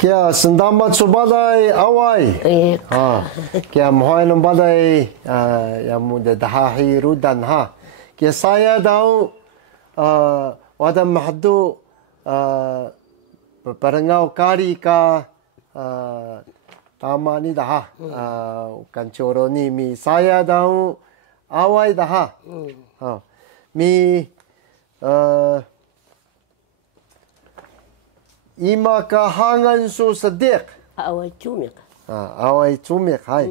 Kia sendamat subadai awai. Kia mohon badai yang muda dahahi rudan ha. Kia saya tahu wada mahdu perengau kari ka tama ni dah kancoro ni mi saya tahu awai dah mi ima kahangan su sedik awai cumik awai cumik hai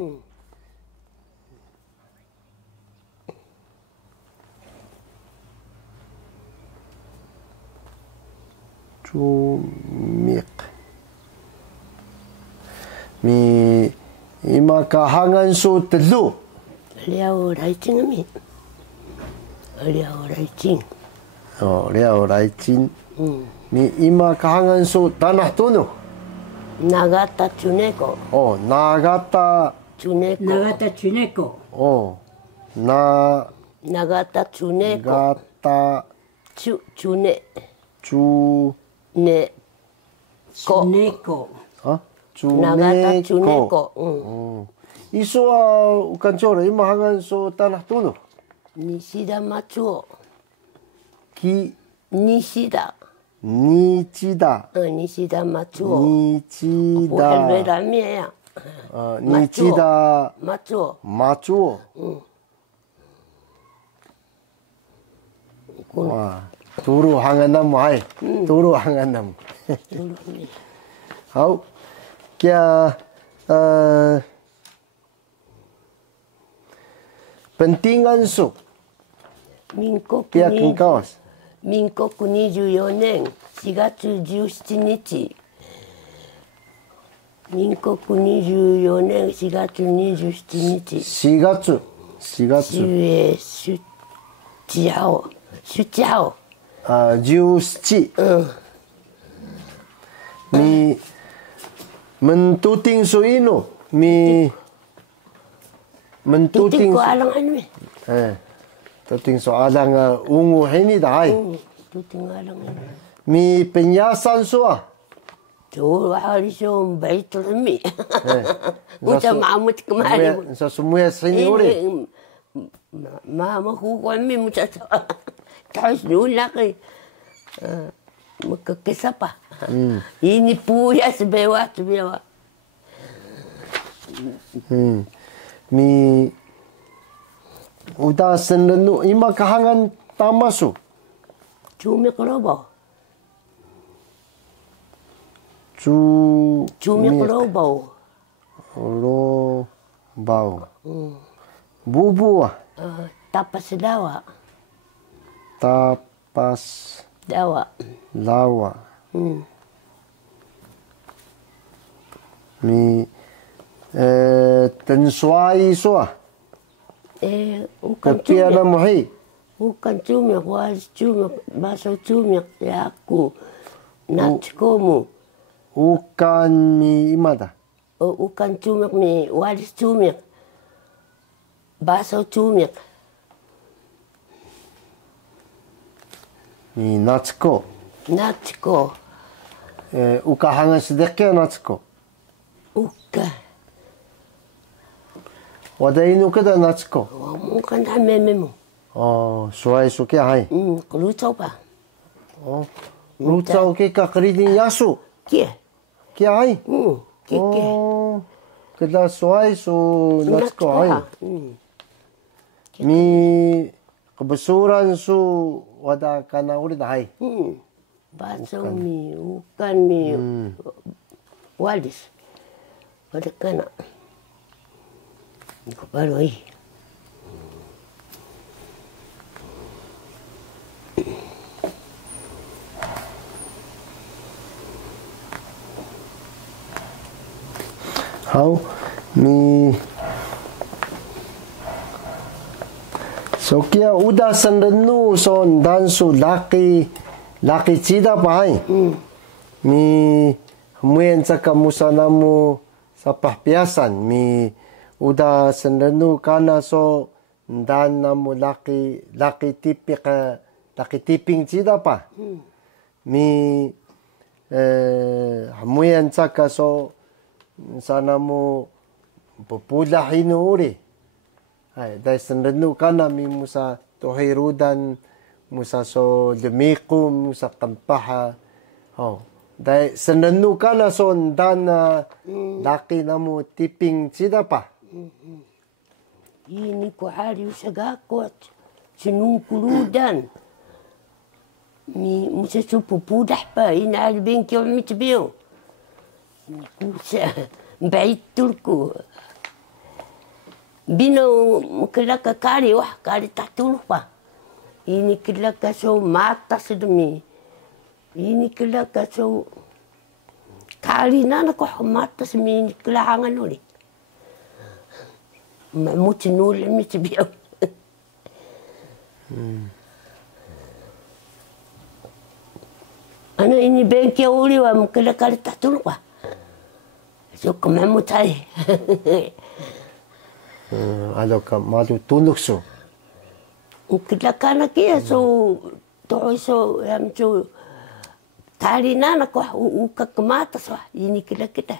cumik mi ima kahangan su telu liao raicing mi liao raicing liao raicing mi ima kahangan su tanah tunu Nagata Chuneko Nagata Chuneko Nagata Chuneko Nagata Chuneko Nagata Chune Chuneko Nagata Chuneko isu kancoro ima hangan su tanah tunu Nishida Matsuo ki Nishida Matsuo Nishida Matsuo wah turu hanganam hai turu hanganam hau kia pentingan su kia kengkaos Minkoku 24年4月17日民国24年4月27日4月出張17mi mentuting su inu mi mentuting ko alang ano tuting soalang ungu ini dai tuting alang mi penyasan su tu hari so bait mi uta mamut kemari sa semua sini ore mama ku ko mi mucha tas nula ke makakisapa ini puya sebewa mi udah senenu ima kahangan tamasu cumik robo cumik robo bubu tapas dawa lawa mi tensuai so Kepiana muhi. Bukan cumik, was cumik, baso cumik ya aku natkomu. Bukan mi imada. Bukan cumik mi waris cumik, baso cumik. Mi natsko. Uka hangan sedeknya natsko. Uka. Wada inu kada natsko. Bukan hamememu. Suai suke hai. Lutsau pa. Lutsau ke kakridin yasu. Kia hai. Kia. Kada suai su natsko hai. Mi kebesuran su wada kana urid hai. Baso mi, bukan mi walis. Wada kana. Baru ai. How mi so kia udah sendenu son dan su laki cida pai mi muen saka musanamu sapah piasan mi udah sendenu kana so dan namu laki tiping cida pa mi hamuyan tsaka so sana mo pupulahin uri. Ay, dahil sanrenu kana mi musa tohirudan musa so lumiko musa kampaha. Oh, dahil sanrenu kana so ndana laki na mo tiping sida pa. Ini ko hari usagakot sinungkuludan. Mi musa so pupudah pa ina albengki mitbeo. Musa baitulku. Bino kelaka kari wah kari tatuluh pa. Ini kelaka so mata sedemi. Ini kelaka so kari nana ko mata semi kelahangan uli. Mamut nul mitbeo. Ana ini bengki uli wa kelaka kari tatuluh pa. So mamut ai. Alo ka malu tuluk so. Kelakana kia so toy so am so tali nana ko uka kemata so ini kelakita.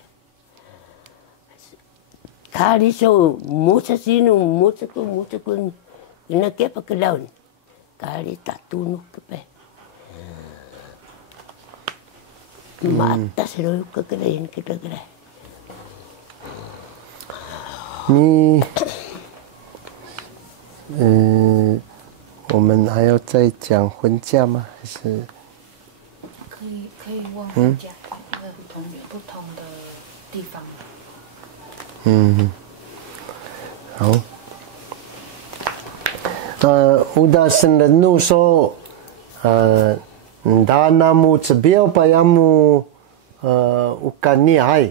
Tali so musa sinu musa ko ina ke pa kelaun. Kali tak tunuk ke. Mata sero ka kelain kita kela. 你我们还要再讲婚嫁吗？还是可以问婚嫁不同的地方。好。udah senenu so dana mu cebiau payamu ukani hai.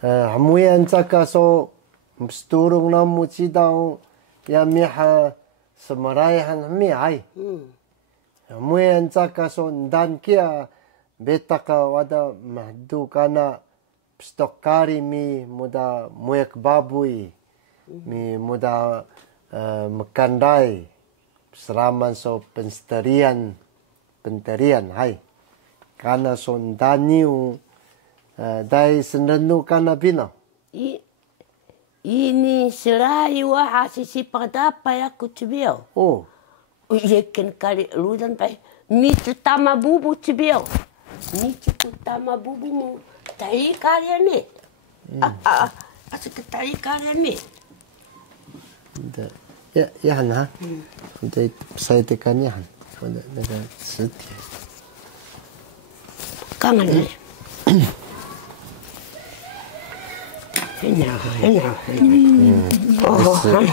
Hamuyan tsaka so Sturung namu cidau ya miha semarayahan mi ai. Muyan tsaka so dan kia betaka wada mahdu kana stokari mi muda muyak babui mi muda mekandai seraman so penterian hai. Kana so daniu dai senenu kana bina. Ini serai wah sisi pada apa ya kucibiau. Oh. Ikan kali ludan pai. Mitu tama bubu cibiau. Mitu tama bubu mu. Tai kalian ni. Asal tai kalian ni. Ya han ha. Jadi saya tekan ya han. Ada sedih. Kangen ni.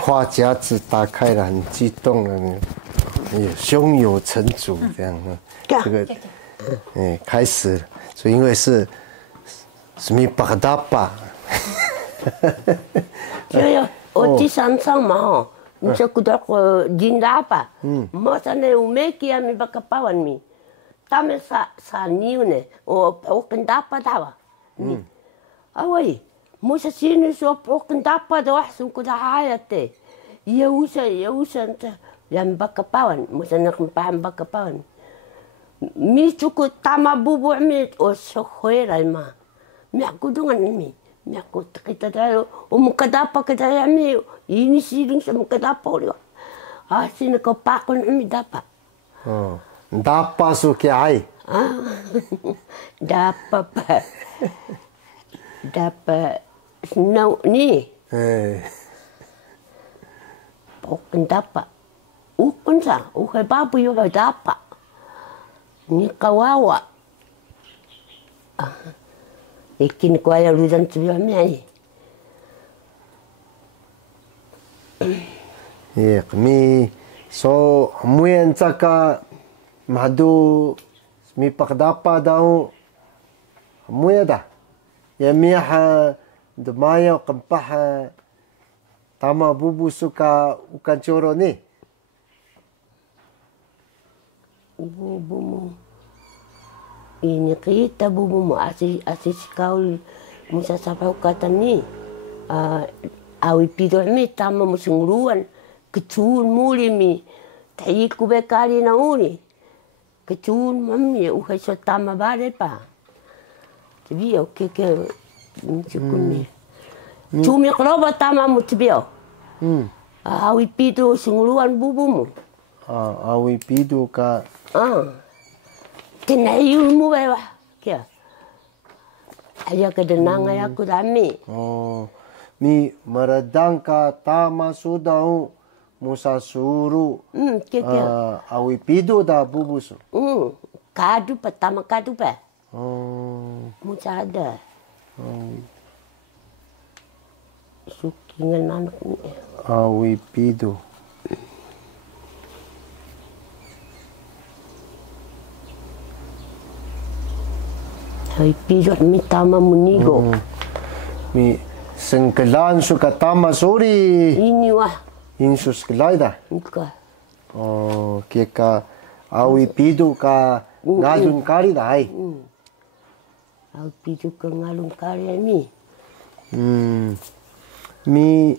话匣子打开了，很激动了，胸有成竹这样这个，开始，所以因为是什么巴达巴，就要我第三上嘛哈，你说古代个金达巴，莫说那乌梅基啊米巴卡巴完米，他们sa niu呢，我跟达巴达哇，喂。Musa sini so pokin dapat dah sum kuda hayate. Ya usa anta yang bakapawan. Musa nak paham bakapawan. Mi cukup tama bubu mi o sohoera ma. Mi aku dengan mi. Mi aku kita dah muka dapat kita mi. Ini siling sama muka dapat dia. Sini kau pakun mi dapat. Oh, dapat suki ai. Dapat. Dapat Now ni. Pokon dapat. Ukon sa. Ukay babu yung dapat. Ni kawawa. Ikin ko ay ludan sabihan niya eh. Mi so muyan tsaka mahadu mi pakdapa daw muya da. Ya miha Demaya kempaha tama bubu suka ukan coro ni. Bubu mu. Ini kita bubu mu asis kau musa sampai kata ni. Awi pido mi tama musinguruan kecun muli mi. Tai kubekali na uli. Kecun mami uhai so tama bare pa. Tibio ke mchukuni. Tumi kloba tama mu tibio. Awi pitu singuluan bubumu. Awi pitu ka. Kena ilmu bawa. Kia. Aja kedenang ayah aku dami. Mi meredang ka tama sudau musa suru. Awi pitu da bubusu. Kadu pa tama kadu pa. Musa ada. Sukingan anak ni. Awi pitu. Awi pitu mi tama munigo. Mi sengkelan suka tama suri. Ini wah. Insus kelai dah. Muka. Keka awi pitu ka ngalun kari dah ai. Awi pitu ka ngalun kari mi. Mi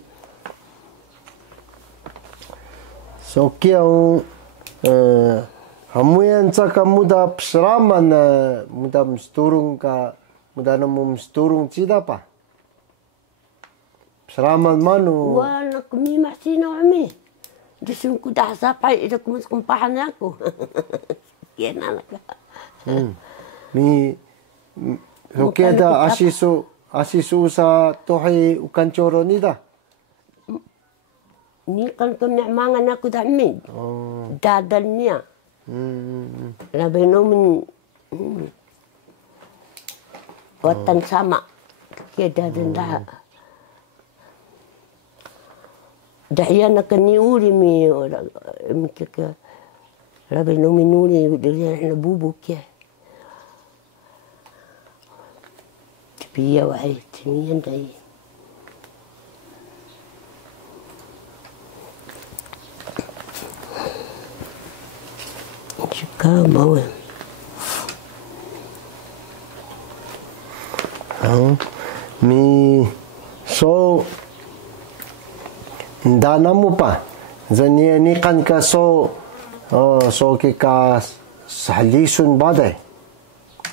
so kiau hamuyan caka muda pseraman muda msturung ka muda namu msturung cida pa. Pseraman manu. Wah nak mi masih no mi. Disungku dah sampai itu kumus kumpahan aku. Kena nak. Mi so kia da asisu sa tohi ukan coro ni dah. Ni kan kena mangan aku dah mi. Dadalnya. Lebih nomin. Watan sama. Kia dadan dah. Dahia nak ni uri mi keke. Lebih nomin uri dia nak bubuk ya. Tapi ya wahai cemian dah. Juga mau. Mi so danamu pa. Zani ni kan ka so ke ka sahlisun badai.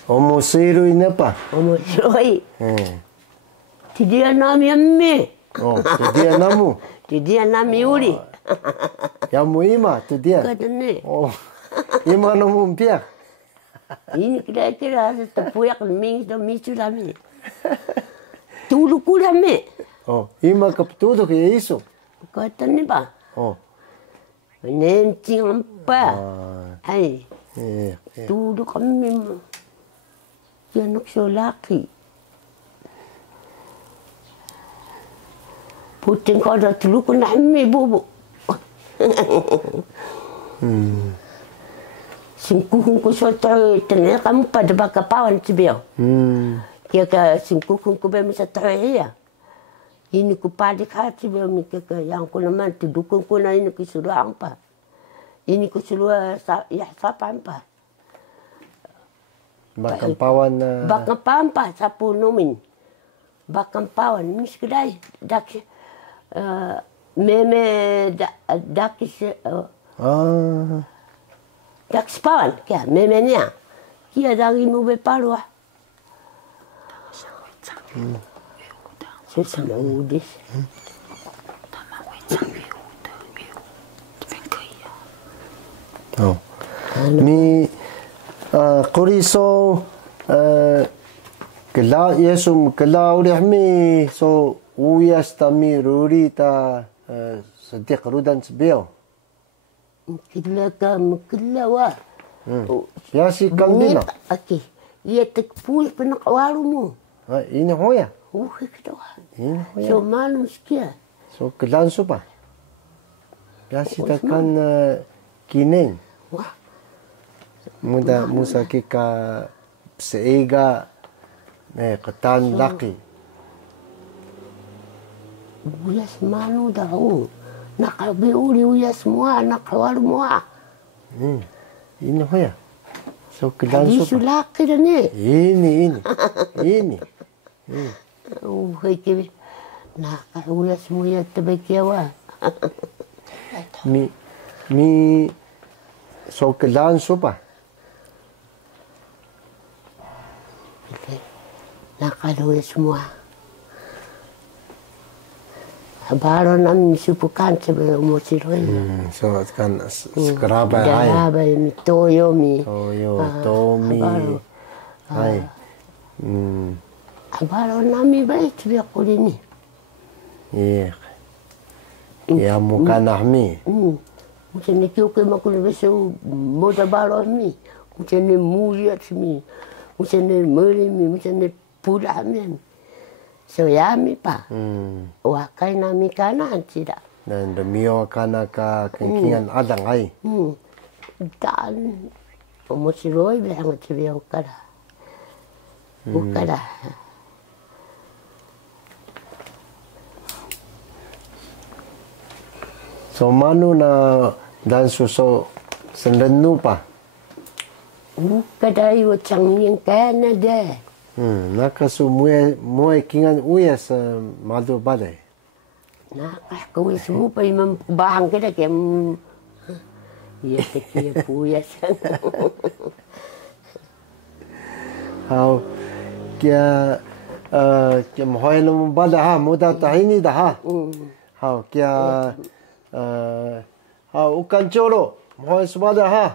Omusiru ini pa. Omusiroi. Tidia nami amme. Tidia namu. Tidia nami uri. Yamu ima tidia. Kata ni. Ima namu mpia. Ini kira-kira tepuyak ming do misu dami. Tulu kula me. Ima kaptudo ke iso. Kata ni ba. Nencing apa. Ai. Tulu kami. Anak so laki. Puting kau dah tulu ku nak mi bubu. Singkuhung ku so tahu tenar kamu pada bakapawan cibiau. Kia ke singkuhung ku bemisa tahu ya. Ini ku padik hati cibiau mi ke yang ku leman tu dukung ku na ini ku suruh apa. Ini ku suruh ya siapa apa. Bakampawan pa sapu nomin. Bakampawan mis kedai dak meme dak dak spawan kia memenya kia dari mube palwa. Sesama udis. Mi Kuriso kela Yesu kela urih mi so uyas tami ruri ta sediq rudan sebiau. Kila kam kila wa. Ya si kam dina. Okey. Ia tekpul penak warumu. Ini hoya. Kita. Ini hoya. So malum sekia. So kelan supa. Ya si takkan kineng. Wah. Muda musa kika seega ketan laki. Uyas manu dah. Nak uri uyas semua, nak keluar semua. Ini hoya. So kelan supa. Ini laki dah ni. Ini. Hei kebi. Nak uyas semua terbekiawa. Mi so kelan supa. Nakaluwi semua. Baru nami supukan sebe umosiroi. So kan skraba ai. Skraba mi toyo mi. Toyo, tomi. Ai. Baru nami baik sebe kulini. Iya. Ya muka nahmi. Macam ni kau makul besu moda baru mi. Macam ni mulia mi. Macam ni meri mi. Macam ni pula mi. So ya mi pa. Wakai nami kana tidak. Dan demio kana ka kenkingan adang ai. Dan umosiroi bilang sebe ukara. Ukara. So manu na dan suso sendenu pa. Kadai wacang yang kana de. Nakasu mue kingan uya sa madu bade. Nakah kau semua pa imam bahang kita kem. Iya sekian puya sang. Hau kia kem hoy no bada ha muda tahini dah ha. Hau kia ukan coro hoy subada ha.